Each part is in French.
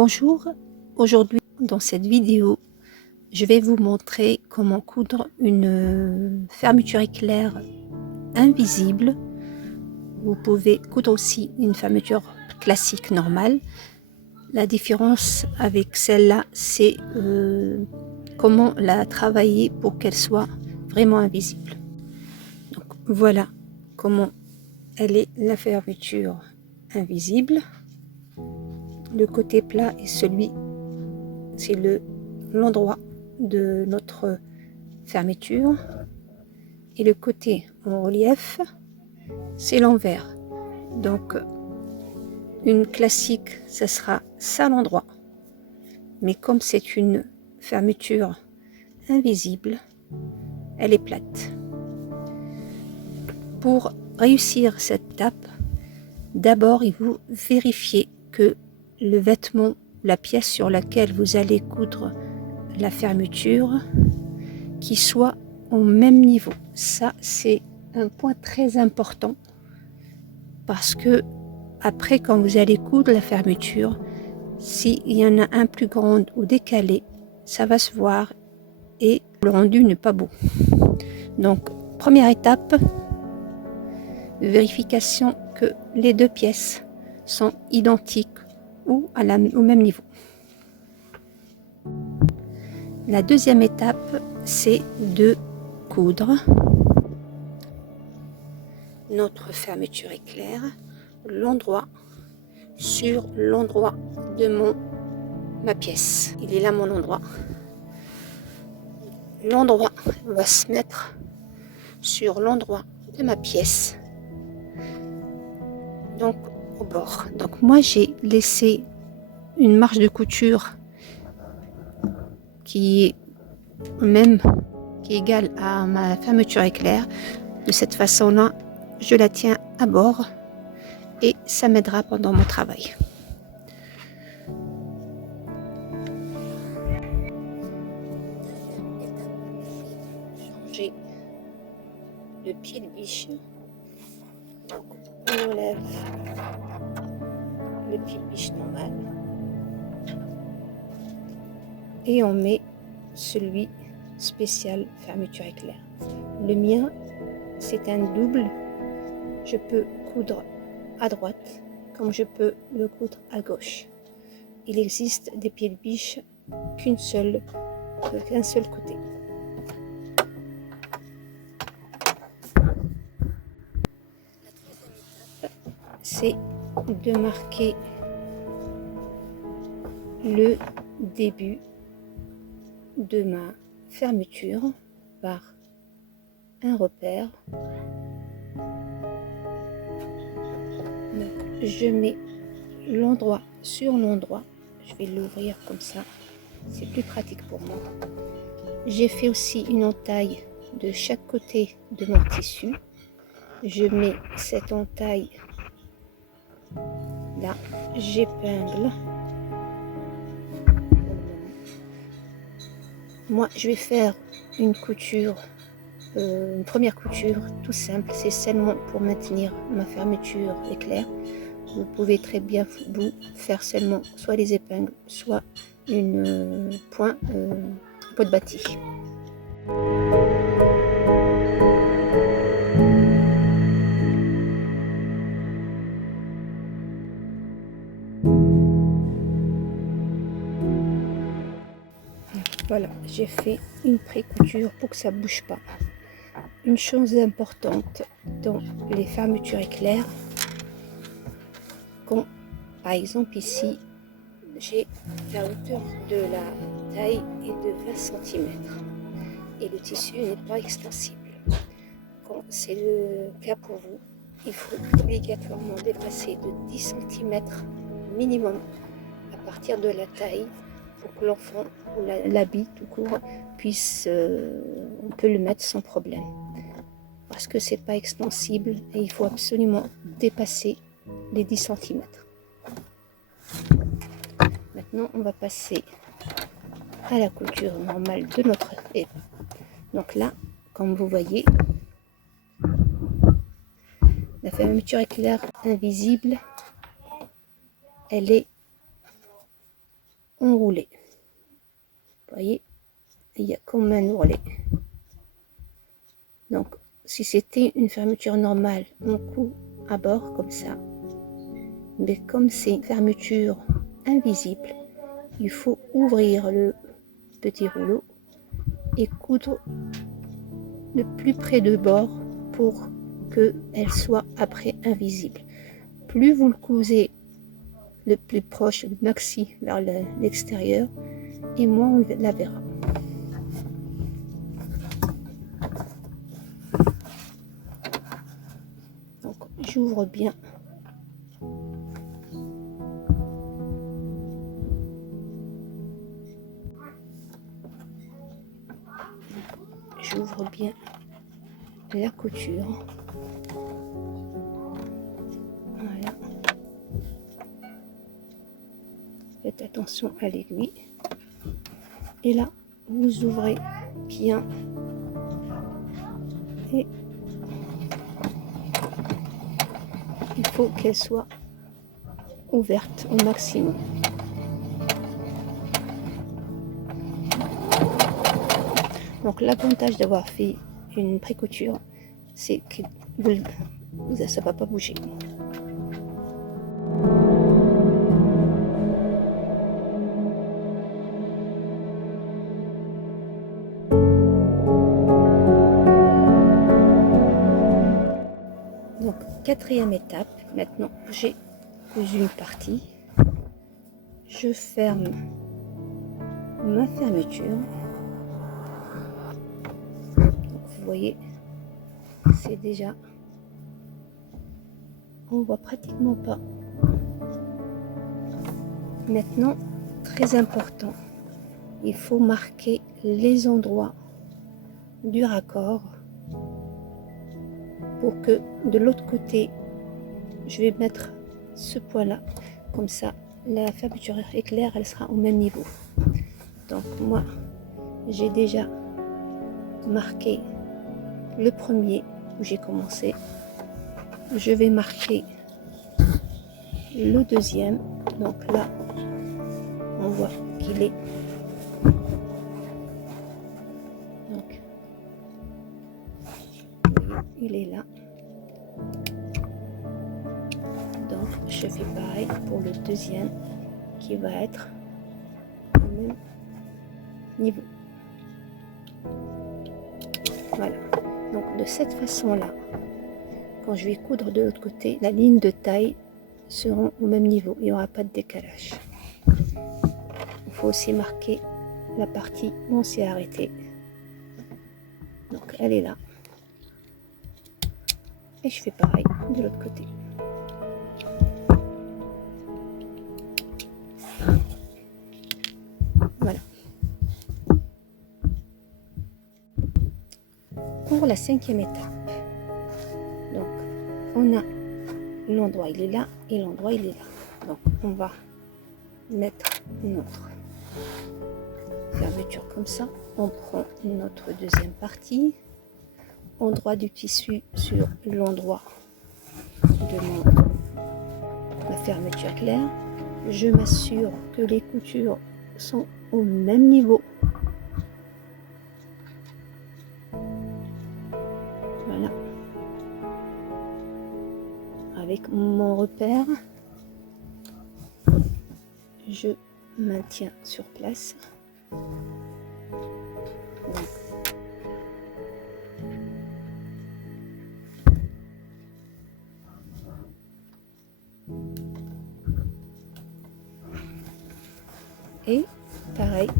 Bonjour, aujourd'hui dans cette vidéo, je vais vous montrer comment coudre une fermeture éclair invisible. Vous pouvez coudre aussi une fermeture classique normale. La différence avec celle-là, c'est comment la travailler pour qu'elle soit vraiment invisible. Donc voilà comment elle est, la fermeture invisible. Le côté plat est c'est l'endroit de notre fermeture, et le côté en relief, c'est l'envers. Donc une classique, ça sera ça l'endroit, mais comme c'est une fermeture invisible, elle est plate. Pour réussir cette étape, d'abord il faut vérifier que le vêtement, la pièce sur laquelle vous allez coudre la fermeture, qui soit au même niveau. Ça, c'est un point très important, parce que après, quand vous allez coudre la fermeture, s'il y en a un plus grand ou décalé, ça va se voir et le rendu n'est pas beau. Donc, première étape, vérification que les deux pièces sont identiques ou au même niveau. La deuxième étape, c'est de coudre notre fermeture éclair l'endroit sur l'endroit de ma pièce. Il est là mon endroit. L'endroit va se mettre sur l'endroit de ma pièce, donc au bord. Donc moi j'ai laissé une marge de couture qui est égale à ma fermeture éclair. De cette façon-là, je la tiens à bord et ça m'aidera pendant mon travail. Changer le pied de biche. Donc on enlève le pied de biche normal et on met celui spécial fermeture éclair. Le mien, c'est un double. Je peux coudre à droite comme je peux le coudre à gauche. Il existe des pieds de biche qu'un seul côté. La troisième étape, c'est de marquer le début de ma fermeture par un repère. Donc, je mets l'endroit sur l'endroit. Je vais l'ouvrir comme ça, c'est plus pratique pour moi. J'ai fait aussi une entaille de chaque côté de mon tissu. Je mets cette entaille là, j'épingle. Moi, je vais faire une couture, une première couture tout simple. C'est seulement pour maintenir ma fermeture éclair. Vous pouvez très bien vous faire seulement soit les épingles, soit une point de bâti. Voilà, j'ai fait une pré-couture pour que ça ne bouge pas. Une chose importante dans les fermetures éclair, quand par exemple ici, j'ai la hauteur de la taille est de 20 cm et le tissu n'est pas extensible. Quand c'est le cas pour vous, il faut obligatoirement dépasser de 10 cm minimum à partir de la taille pour que l'enfant ou l'habit tout court puisse, on peut le mettre sans problème. Parce que c'est pas extensible et il faut absolument dépasser les 10 cm. Maintenant, on va passer à la couture normale de notre épaule. Donc là, comme vous voyez, la fermeture éclair invisible, elle est enroulé. Vous voyez, il y a comme un ourlet. Donc, si c'était une fermeture normale, on coud à bord comme ça. Mais comme c'est une fermeture invisible, il faut ouvrir le petit rouleau et coudre le plus près de bord pour qu'elle soit après invisible. Plus vous le cousez le plus proche du maxi vers l'extérieur, et moins on la verra. Donc j'ouvre bien. J'ouvre bien la couture. Voilà. Faites attention à l'aiguille. Et là, vous ouvrez bien. Et il faut qu'elle soit ouverte au maximum. Donc l'avantage d'avoir fait une pré-couture, c'est que ça ne va pas bouger. Donc quatrième étape, maintenant j'ai cousu une partie, je ferme ma fermeture. Donc, vous voyez, c'est déjà, on voit pratiquement pas. Maintenant, très important, il faut marquer les endroits du raccord pour que de l'autre côté, je vais mettre ce point là, comme ça la fermeture éclair elle sera au même niveau. Donc moi j'ai déjà marqué le premier où j'ai commencé, je vais marquer le deuxième. Donc là on voit qu'il est, donc il est là. Donc je fais pareil pour le deuxième qui va être au même niveau. Voilà, donc de cette façon là, quand je vais coudre de l'autre côté, la ligne de taille seront au même niveau, il n'y aura pas de décalage. Il faut aussi marquer la partie où on s'est arrêté. Donc elle est là. Et je fais pareil de l'autre côté. Voilà. Pour la cinquième étape, donc on a l'endroit il est là et l'endroit il est là. Donc on va mettre notre fermeture comme ça. On prend notre deuxième partie, endroit du tissu sur l'endroit de ma fermeture claire. Je m'assure que les coutures sont au même niveau. Voilà. Avec mon repère, je maintiens sur place. Et pareil,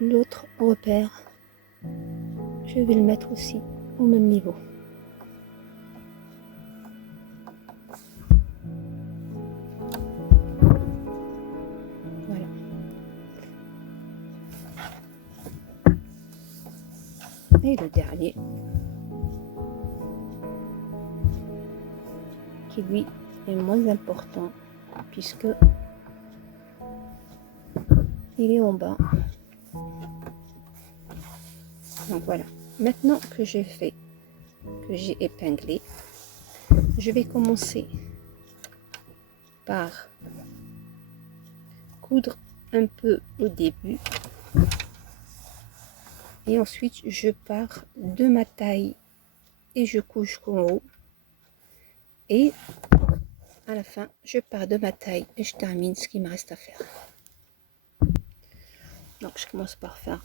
l'autre repère, je vais le mettre aussi au même niveau. Voilà. Et le dernier, qui lui est moins important puisque il est en bas. Donc voilà, maintenant que j'ai fait, que j'ai épinglé, je vais commencer par coudre un peu au début. Et ensuite, je pars de ma taille et je couds jusqu'en haut. Et à la fin, je pars de ma taille et je termine ce qu'il me reste à faire. Donc, je commence par faire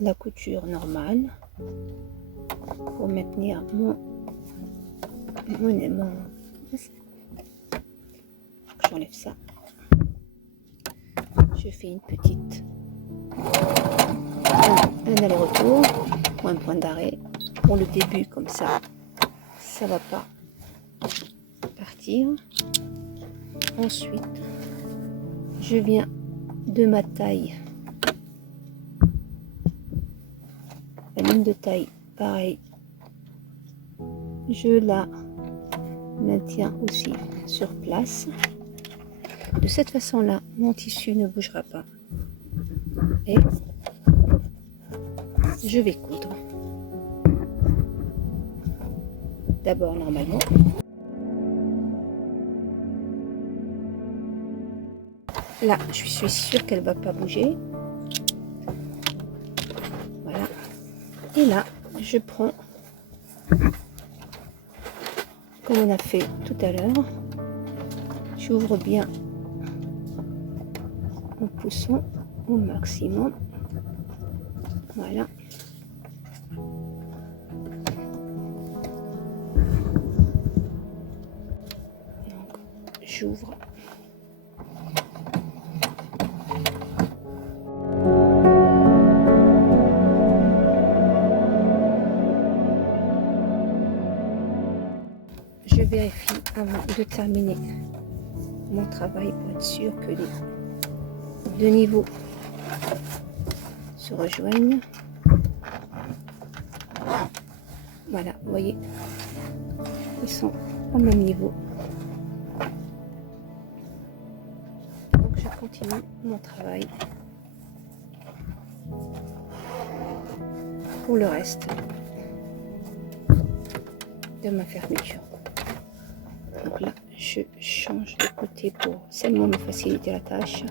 la couture normale pour maintenir mon j'enlève ça. Je fais une petite un aller-retour pour un point d'arrêt pour le début, comme ça va pas partir. Ensuite, je viens de ma taille, la ligne de taille, pareil, je la maintiens aussi sur place. De cette façon-là, mon tissu ne bougera pas. Et je vais coudre. D'abord normalement. Là, je suis sûre qu'elle ne va pas bouger. Voilà. Et là, je prends, comme on a fait tout à l'heure, j'ouvre bien en poussant au maximum. Voilà. Donc, j'ouvre. Je vérifie avant de terminer mon travail pour être sûr que les deux niveaux se rejoignent. Voilà, vous voyez, ils sont au même niveau. Donc je continue mon travail pour le reste de ma fermeture. Donc là, je change de côté pour seulement me faciliter la tâche.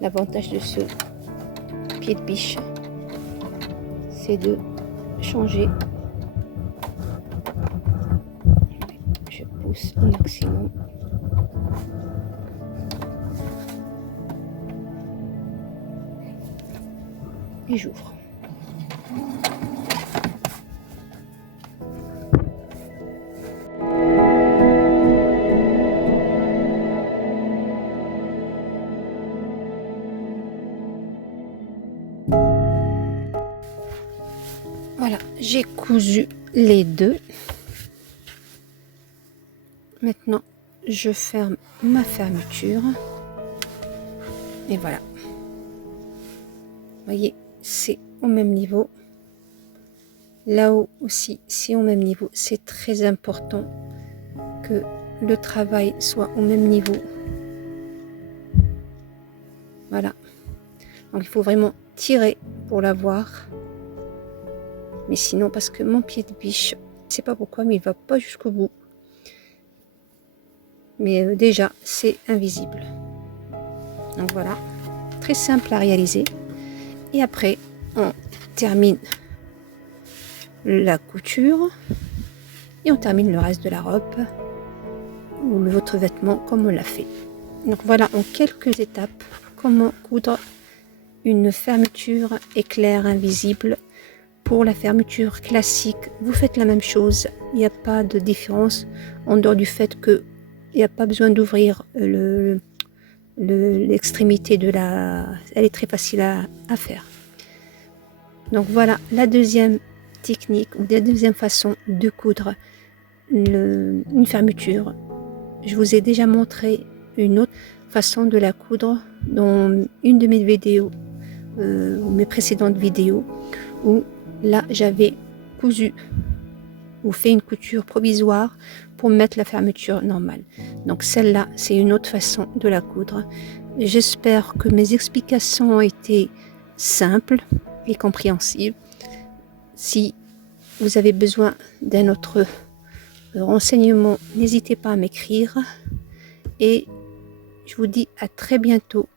L'avantage de ce pied de biche, c'est de changer. Je pousse au maximum. Et j'ouvre. Voilà, j'ai cousu les deux. Maintenant, je ferme ma fermeture. Et voilà. Vous voyez, c'est au même niveau. Là-haut aussi, c'est au même niveau. C'est très important que le travail soit au même niveau. Voilà. Donc, il faut vraiment tirer pour l'avoir. Mais sinon, parce que mon pied de biche, je sais pas pourquoi, mais il va pas jusqu'au bout. Mais déjà, c'est invisible. Donc voilà, très simple à réaliser. Et après, on termine la couture et on termine le reste de la robe ou votre vêtement comme on l'a fait. Donc voilà en quelques étapes comment coudre une fermeture éclair invisible. Pour la fermeture classique, vous faites la même chose. Il n'y a pas de différence en dehors du fait que il n'y a pas besoin d'ouvrir l'extrémité de la... Elle est très facile à faire. Donc voilà la deuxième technique ou la deuxième façon de coudre une fermeture. Je vous ai déjà montré une autre façon de la coudre dans une de mes vidéos, mes précédentes vidéos, où là j'avais cousu ou fait une couture provisoire pour mettre la fermeture normale. Donc celle-là, c'est une autre façon de la coudre. J'espère que mes explications ont été simples et compréhensibles. Si vous avez besoin d'un autre renseignement, n'hésitez pas à m'écrire. Et je vous dis à très bientôt